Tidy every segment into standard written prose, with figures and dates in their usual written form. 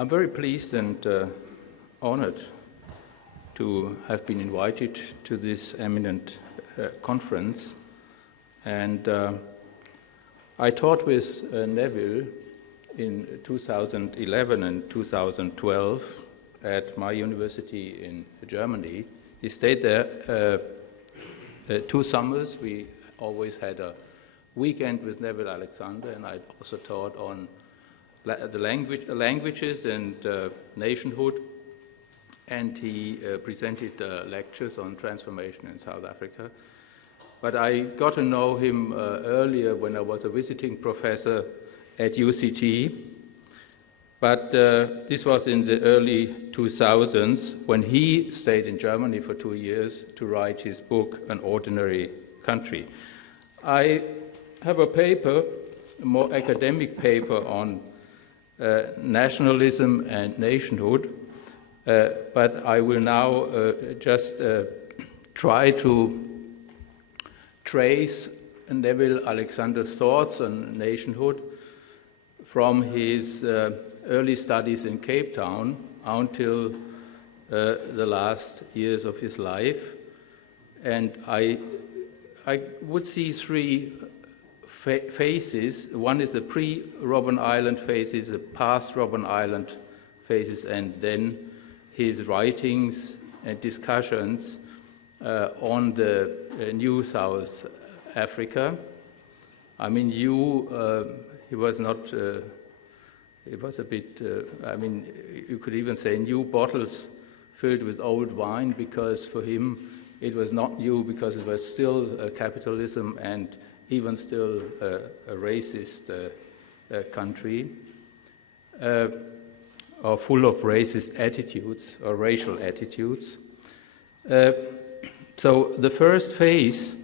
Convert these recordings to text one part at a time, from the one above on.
I'm very pleased and honored to have been invited to this eminent conference. And I taught with Neville in 2011 and 2012 at my university in Germany. He stayed there 2 summers. We always had a weekend with Neville Alexander, and I also taught on the languages and nationhood, and he presented lectures on transformation in South Africa. But I got to know him earlier when I was a visiting professor at UCT. But this was in the early 2000s when he stayed in Germany for 2 years to write his book, An Ordinary Country. I have a paper, a more academic paper on nationalism and nationhood, but I will now just try to trace Neville Alexander's thoughts on nationhood from his early studies in Cape Town until the last years of his life. And I would see 3 phases. One is the pre-Robben Island phases, the past-Robben Island phases, and then his writings and discussions on the New South Africa. I mean, he was not, it was a bit, I mean, you could even say new bottles filled with old wine, because for him it was not new, because it was still capitalism and even still a racist country, or full of racist attitudes or racial attitudes. So the first phase,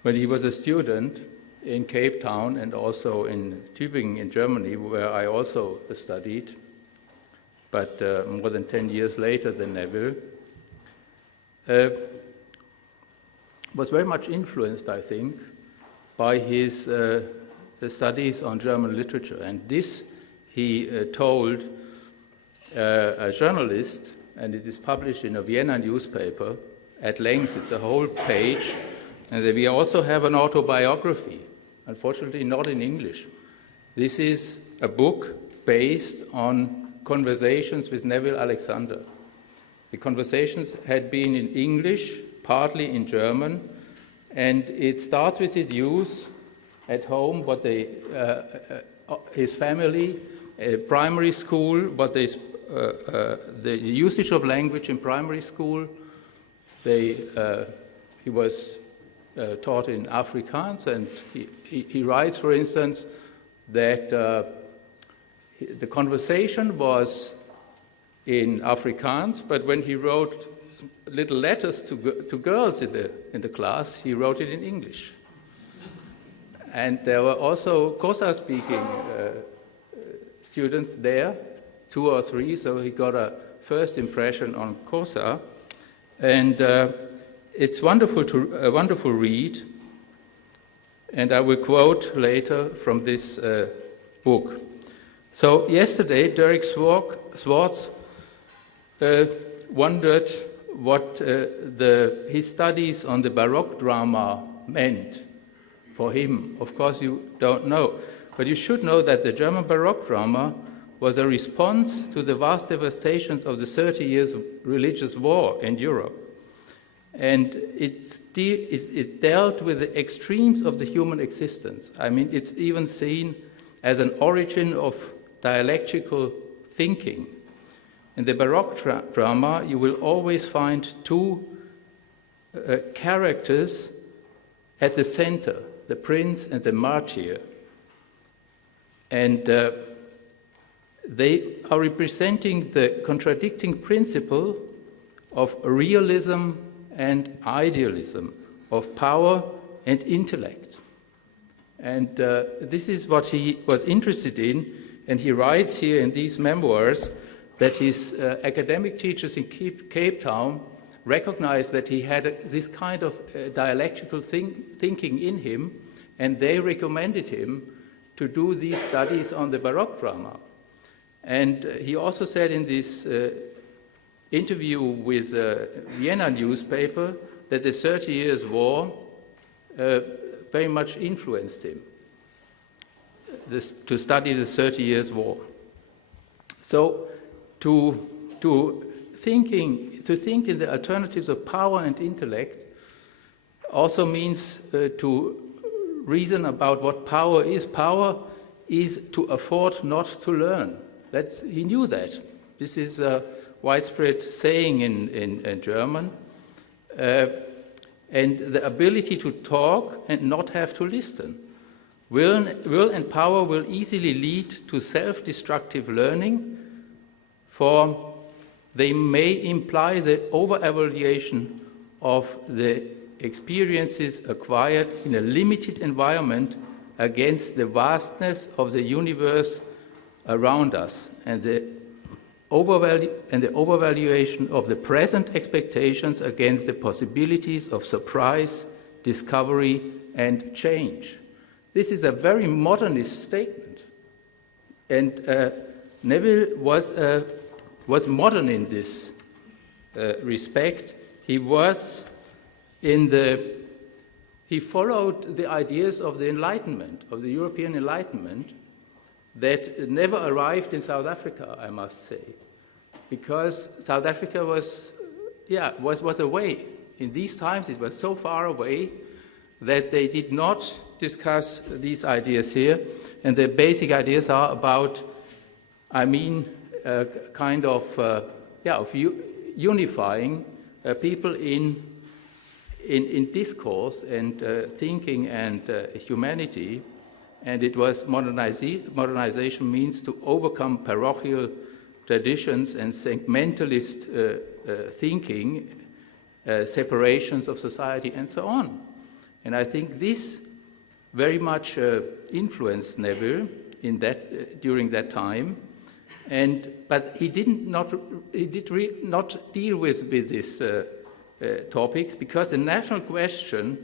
when he was a student in Cape Town and also in Tübingen in Germany, where I also studied, but more than 10 years later than Neville, was very much influenced, I think, by his studies on German literature. And this he told a journalist, and it is published in a Vienna newspaper at length. It's a whole page. And we also have an autobiography, unfortunately not in English. This is a book based on conversations with Neville Alexander. The conversations had been in English, partly in German, and it starts with his views at home, what they, his family, primary school, what they, the usage of language in primary school. He was taught in Afrikaans, and he writes, for instance, that the conversation was in Afrikaans, but when he wrote little letters to girls in the class, he wrote it in English. And there were also Xhosa-speaking students there, 2 or 3, so he got a first impression on Xhosa. And it's a wonderful read, and I will quote later from this book. So yesterday, Derek Swartz wondered what his studies on the Baroque drama meant for him. Of course, you don't know, but you should know that the German Baroque drama was a response to the vast devastations of the 30 years of religious war in Europe. And it dealt with the extremes of the human existence. I mean, it's even seen as an origin of dialectical thinking. In the Baroque drama, you will always find 2 characters at the center, the prince and the martyr. And they are representing the contradicting principle of realism and idealism, of power and intellect. And this is what he was interested in, and he writes here in these memoirs that his academic teachers in Cape Town recognized that he had this kind of dialectical thinking in him, and they recommended him to do these studies on the Baroque drama. And he also said in this interview with a Vienna newspaper that the 30 Years' War very much influenced him to study the 30 Years' War. So to think in the alternatives of power and intellect also means to reason about what power is. Power is to afford not to learn. He knew that. This is a widespread saying in German. And the ability to talk and not have to listen. Will and power will easily lead to self-destructive learning, for they may imply the over-evaluation of the experiences acquired in a limited environment against the vastness of the universe around us, and the overvaluation of the present expectations against the possibilities of surprise, discovery, and change. This is a very modernist statement, and Neville was modern in this respect. He followed the ideas of the Enlightenment, of the European Enlightenment, that never arrived in South Africa, I must say, because South Africa was away. In these times, it was so far away that they did not discuss these ideas here, and the basic ideas are about, unifying people in discourse and thinking and humanity. And it was modernization means to overcome parochial traditions and segmentalist thinking, separations of society, and so on. And I think this very much influenced Neville during that time. But he did not deal with these topics, because the national question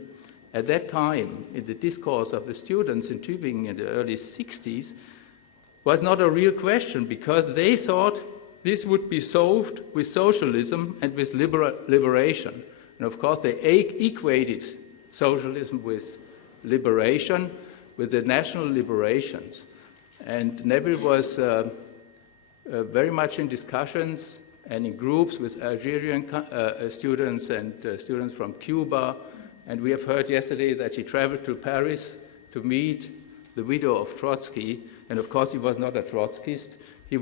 at that time, in the discourse of the students in Tübingen in the early 60s, was not a real question, because they thought this would be solved with socialism and with liberation. And of course, they equated socialism with liberation, with the national liberations. And Neville was very much in discussions and in groups with Algerian students and students from Cuba. And we have heard yesterday that he traveled to Paris to meet the widow of Trotsky. And of course, he was not a Trotskyist. He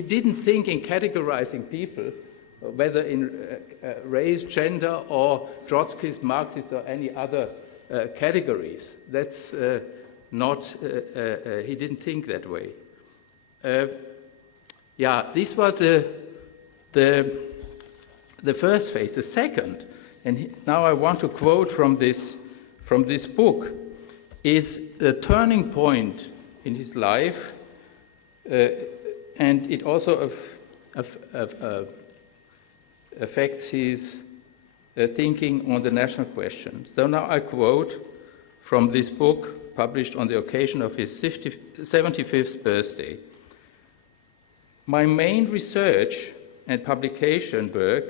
didn't think in categorizing people, whether in race, gender, or Trotskyist, Marxist, or any other categories. That's he didn't think that way. This was the first phase. The second, and now I want to quote from this book, is a turning point in his life, and it also affects his thinking on the national question. So now I quote from this book, published on the occasion of his 75th birthday. My main research and publication work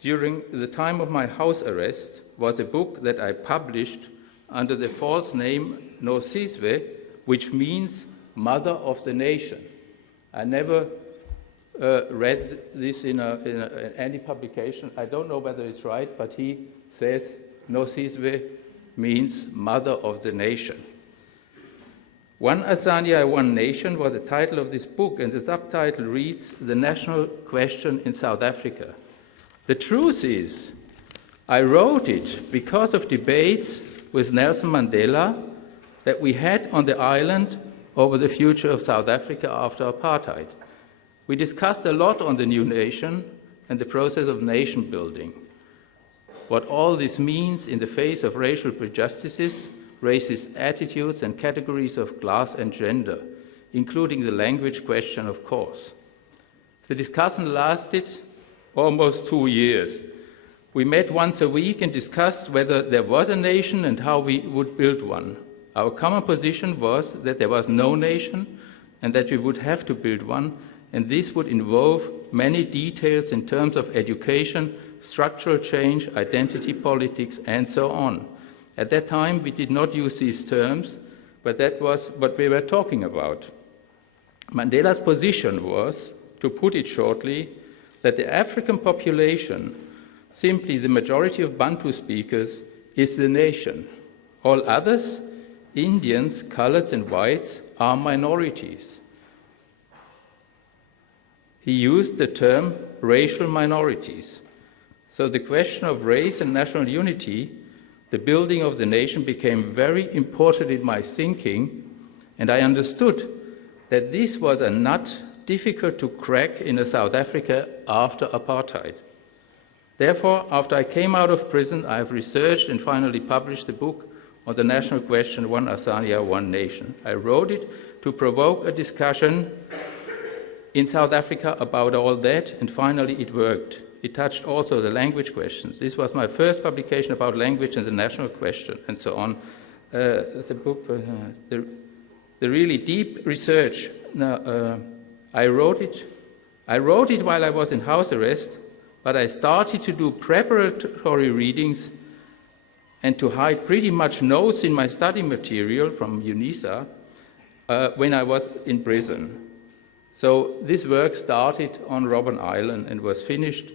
during the time of my house arrest was a book that I published under the false name Nosizwe, which means Mother of the Nation. I never read this in any publication. I don't know whether it's right, but he says Nosizwe means Mother of the Nation. One Azania, One Nation was the title of this book, and the subtitle reads, The National Question in South Africa. The truth is, I wrote it because of debates with Nelson Mandela that we had on the island over the future of South Africa after apartheid. We discussed a lot on the new nation and the process of nation building, what all this means in the face of racial prejudices, racist attitudes, and categories of class and gender, including the language question, of course. The discussion lasted almost 2 years. We met once a week and discussed whether there was a nation and how we would build one. Our common position was that there was no nation and that we would have to build one, and this would involve many details in terms of education, structural change, identity politics, and so on. At that time, we did not use these terms, but that was what we were talking about. Mandela's position was, to put it shortly, that the African population, simply the majority of Bantu speakers, is the nation. All others, Indians, coloreds, and whites, are minorities. He used the term racial minorities. So the question of race and national unity, the building of the nation, became very important in my thinking, and I understood that this was a nut difficult to crack in South Africa after apartheid. Therefore, after I came out of prison, I have researched and finally published a book on the national question, One Azania, One Nation. I wrote it to provoke a discussion in South Africa about all that, and finally it worked. It touched also the language questions. This was my first publication about language and the national question, and so on. The book, the really deep research. Now, I wrote it while I was in house arrest, but I started to do preparatory readings and to hide pretty much notes in my study material from UNISA when I was in prison. So this work started on Robben Island and was finished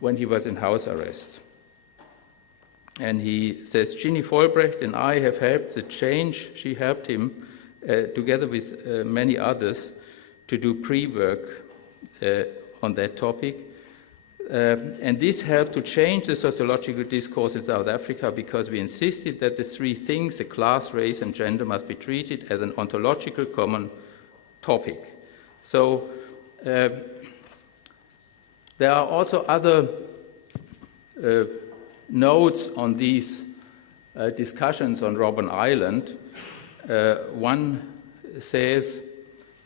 when he was in house arrest. And he says, Ginny Vollbrecht and I have helped the change. She helped him, together with many others, to do pre-work on that topic. And this helped to change the sociological discourse in South Africa because we insisted that the three things, the class, race, and gender, must be treated as an ontological common topic. So there are also other notes on these discussions on Robben Island. One says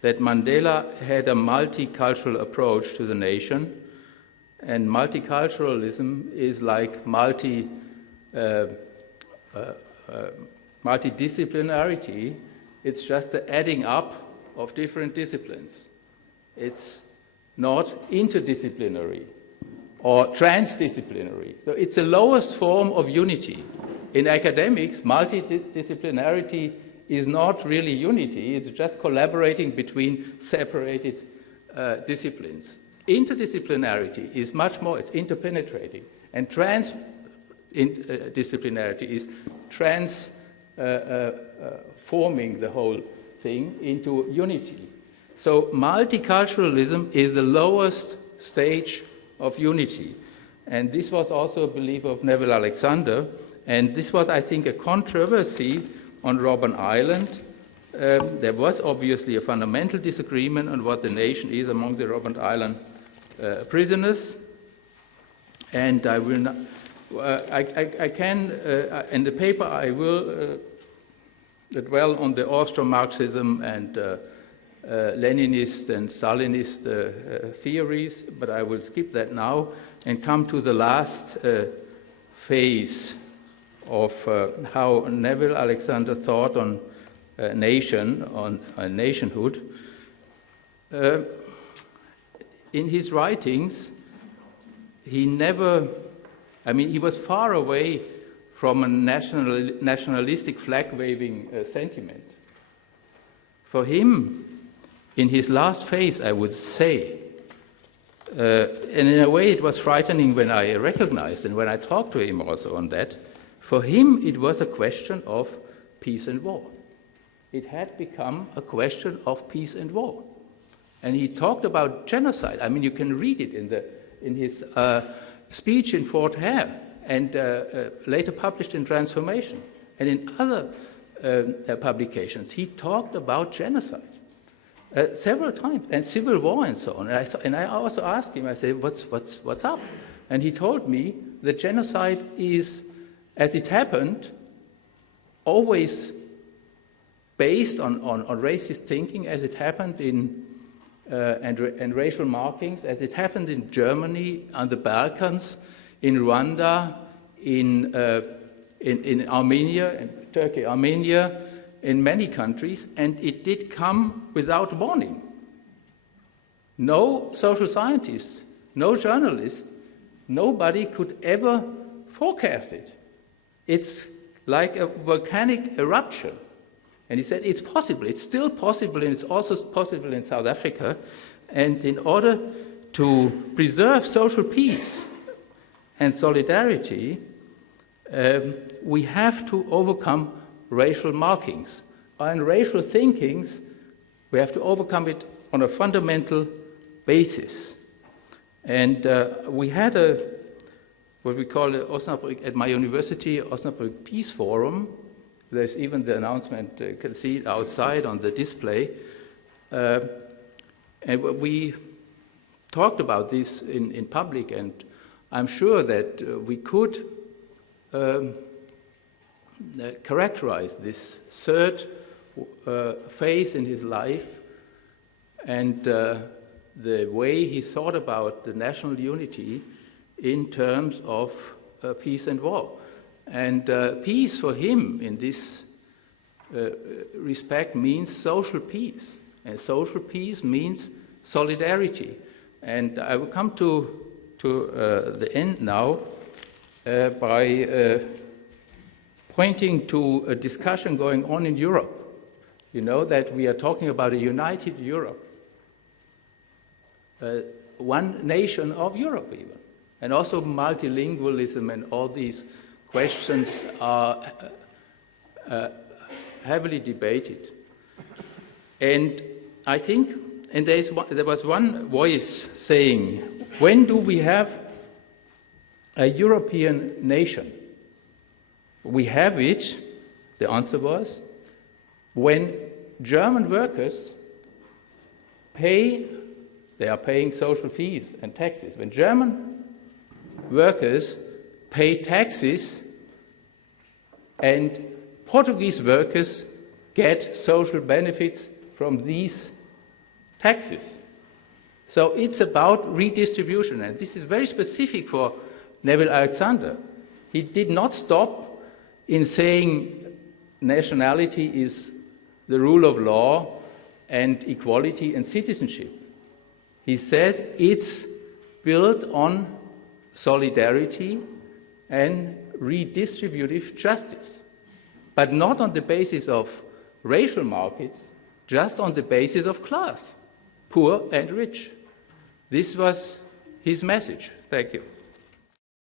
that Mandela had a multicultural approach to the nation, and multiculturalism is like multidisciplinarity. It's just the adding up of different disciplines. It's not interdisciplinary or transdisciplinary. So it's the lowest form of unity. In academics, multidisciplinarity is not really unity, it's just collaborating between separated disciplines. Interdisciplinarity is much more, it's interpenetrating. And transdisciplinarity is transforming the whole thing into unity. So multiculturalism is the lowest stage of unity. And this was also a belief of Neville Alexander. And this was, I think, a controversy on Robben Island. There was obviously a fundamental disagreement on what the nation is among the Robben Island prisoners. And I will not, I can, in the paper I will dwell on the Austro-Marxism and Leninist and Stalinist theories, but I will skip that now and come to the last phase of how Neville Alexander thought on nation, on nationhood. In his writings, he never, he was far away from a nationalistic flag-waving sentiment. For him, in his last phase, I would say, and in a way it was frightening when I recognized and when I talked to him also on that, for him it was a question of peace and war. It had become a question of peace and war. And he talked about genocide. You can read it in his speech in Fort Hare, and later published in Transformation. And in other publications, he talked about genocide several times, and civil war and so on. And I also asked him, I said, what's up? And he told me that genocide is, as it happened, always based on racist thinking, as it happened in and racial markings, as it happened in Germany, on the Balkans, in Rwanda, in Armenia, in Turkey, Armenia, in many countries, and it did come without warning. No social scientist, no journalist, nobody could ever forecast it. It's like a volcanic eruption. And he said it's possible, it's still possible, and it's also possible in South Africa. And in order to preserve social peace and solidarity, we have to overcome racial markings. And racial thinkings, we have to overcome it on a fundamental basis. And we had what we call Osnabrück, at my university, Osnabrück Peace Forum. There's even the announcement, you can see it outside on the display. And we talked about this in public, and I'm sure that we could characterize this third phase in his life and the way he thought about the national unity in terms of peace and war. And peace for him in this respect means social peace. And social peace means solidarity. And I will come to the end now by pointing to a discussion going on in Europe. You know that we are talking about a united Europe, one nation of Europe even. And also multilingualism and all these questions are heavily debated. And I think, and there was one voice saying, when do we have a European nation? We have it, the answer was, when German workers they are paying social fees and taxes. When German workers pay taxes and Portuguese workers get social benefits from these taxes. So it's about redistribution, and this is very specific for Neville Alexander. He did not stop in saying nationality is the rule of law and equality and citizenship. He says it's built on solidarity and redistributive justice, but not on the basis of racial markets, just on the basis of class, poor and rich. This was his message. Thank you.